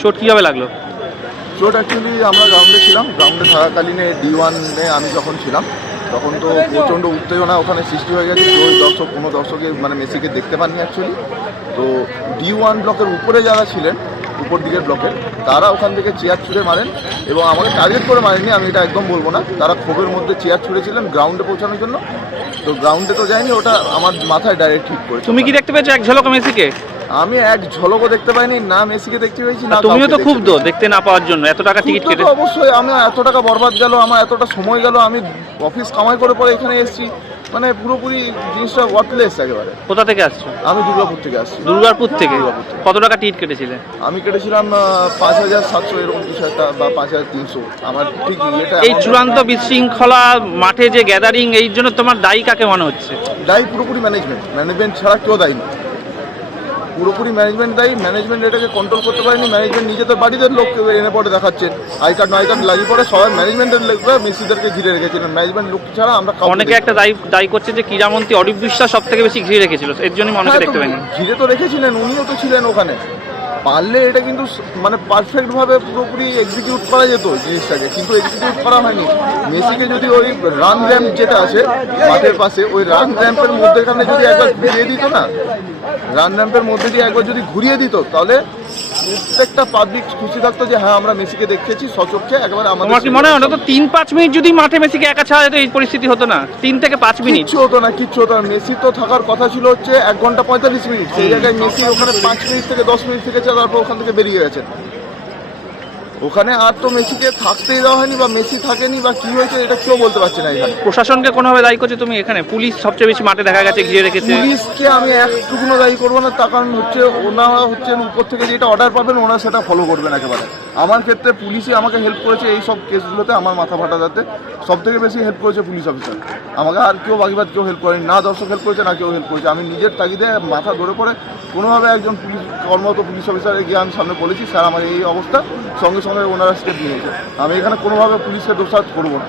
চোট কীভাবে লাগলো? চোট অ্যাকচুয়ালি আমরা গ্রাউন্ডে ছিলাম, গ্রাউন্ডে থাকাকালীনে D1-এ আমি যখন ছিলাম তখন তো প্রচণ্ড উত্তেজনা ওখানে সৃষ্টি হয়ে গেছে। কোনো দর্শকে মানে মেসিকে দেখতে পাননি অ্যাকচুয়ালি। তো D1 ব্লকের উপরে যারা ছিলেন, উপর দিকের ব্লকের, তারা ওখান থেকে চেয়ার ছুঁড়ে মারেন এবং আমাকে টার্গেট করে মারেননি, আমি এটা একদম বলবো না। তারা ক্ষোভের মধ্যে চেয়ার ছুঁড়েছিলেন গ্রাউন্ডে পৌঁছানোর জন্য। তো গ্রাউন্ডে তো যায়নি, ওটা আমার মাথায় ডাইরেক্ট ঠিক করেছে। তুমি কি দেখতে পেয়েছো এক ঝলক মেসিকে? আমি এক ঝলকও দেখতে পাইনি, না মেসিকে দেখতে পেয়েছি না। তুমিও তো ক্ষুব্ধ দেখতে না পাওয়ার জন্য, এত টাকা টিকিট কেটে। অবশ্যই, আমি এত টাকা বরবাদ গেল, আমার এতটা সময় গেল, আমি অফিস কামাই করে পরে এখানে এসেছি, মানে পুরোপুরি জিনিসটা ওয়ার্থলেস একেবারে। কোথা থেকে আসছো? আমি দুর্গাপুর থেকে আসছি। দুর্গাপুর থেকে? কত টাকা টিকিট কেটেছিলে? আমি কেটেছিলাম 5,700 এরকম কিছু একটা, বা 5,300। আমার ঠিক এটা। এই চূড়ান্ত বিশৃঙ্খলা মাঠে যে গ্যাদারিং, এই জন্য তোমার দায়ী কাকে মনে হচ্ছে? দায়ী পুরোপুরি ম্যানেজমেন্ট ছাড়া কেউ দায়ী না। পুরোপুরি ম্যানেজমেন্ট দায়ী। ম্যানেজমেন্ট এটাকে কন্ট্রোল করতে পারেনি। ম্যানেজমেন্ট নিজেদের বাড়িতে লোককে এনে পরে দেখাচ্ছেন, আই কার্ড লাগিয়ে পড়ে সবাই ম্যানেজমেন্টের লোকরা মেসিদেরকে ঘিরে রেখেছিলেন। ম্যানেজমেন্ট লোক ছাড়া আমরা অনেকে একটা দায়ী করছে যে ক্রীড়ামন্ত্রী অরিপ বিশ্বাস সব থেকে বেশি ঘিরে রেখেছিল, এর জন্য অনেকে দেখতে পাইনি। ঘিরে তো রেখেছিলেন, উনিও তো ছিলেন ওখানে। পারলে এটা কিন্তু মানে পারফেক্টভাবে পুরোপুরি এক্সিকিউট করা যেত জিনিসটাকে, কিন্তু এক্সিকিউট করা হয়নি। মেসিকে যদি ওই রান র্যাম্প যেটা আছে মাঠের পাশে, ওই রান র্যাম্পের মধ্যেখানে যদি একবার ঘুরিয়ে দিত না, রান র্যাম্পের মধ্যে দিয়ে একবার যদি ঘুরিয়ে দিত, তাহলে প্রত্যেকটা পাবলিক খুশি থাকতো যে হ্যাঁ আমরা মেসিকে দেখেছি সচক্ষে। একবার আমার কি মনে হয় অন্তত 3-5 মিনিট যদি মাঠে মেসিকে একা ছাড়া যেত, এই পরিস্থিতি হতো না। 3 থেকে 5 মিনিট কিচ্ছু হতো না। মেসি তো থাকার কথা ছিল হচ্ছে 1 ঘন্টা 45 মিনিট, সেই জায়গায় মেসি ওখানে 5 মিনিট থেকে 10 মিনিট থেকেছে, তারপর ওখান থেকে বেরিয়ে গেছেন ওখানে। আর তো মেসিকে থাকতেই দেওয়া হয়নি, বা মেসি থাকেনি, বা কি হয়েছে এটা কেউ বলতে পারছে না এখানে। প্রশাসনকে কোনোভাবে দায়ী করছো তুমি? এখানে পুলিশ সবচেয়ে বেশি মাঠে দেখা গেছে ঘিরে রেখেছে। পুলিশকে আমি একটুকুনো দায়ী করবো না, তার কারণ হচ্ছে ওনারা হচ্ছেন উপর থেকে যেটা অর্ডার পাবেন ওনারা সেটা ফলো করবেন একেবারে। আমার ক্ষেত্রে পুলিশই আমাকে হেল্প করেছে এই সব কেসগুলোতে, আমার মাথা ফাটা যাতে সব থেকে বেশি হেল্প করেছে পুলিশ অফিসার আমাকে। আর কেউ বাকিবাদ কেউ হেল্প করেনি, না দর্শক হেল্প করেছে না কেউ হেল্প করেছে। আমি নিজের তাগিদে মাথা ধরে পড়ে কোনোভাবে একজন কর্মরত পুলিশ অফিসারে গিয়ে আমি সামনে বলেছি, স্যার আমার এই অবস্থা, সঙ্গে সঙ্গে ওনারা স্টেপ নিয়েছে। আমি এখানে কোনোভাবে পুলিশকে দোষারোপ করবো না।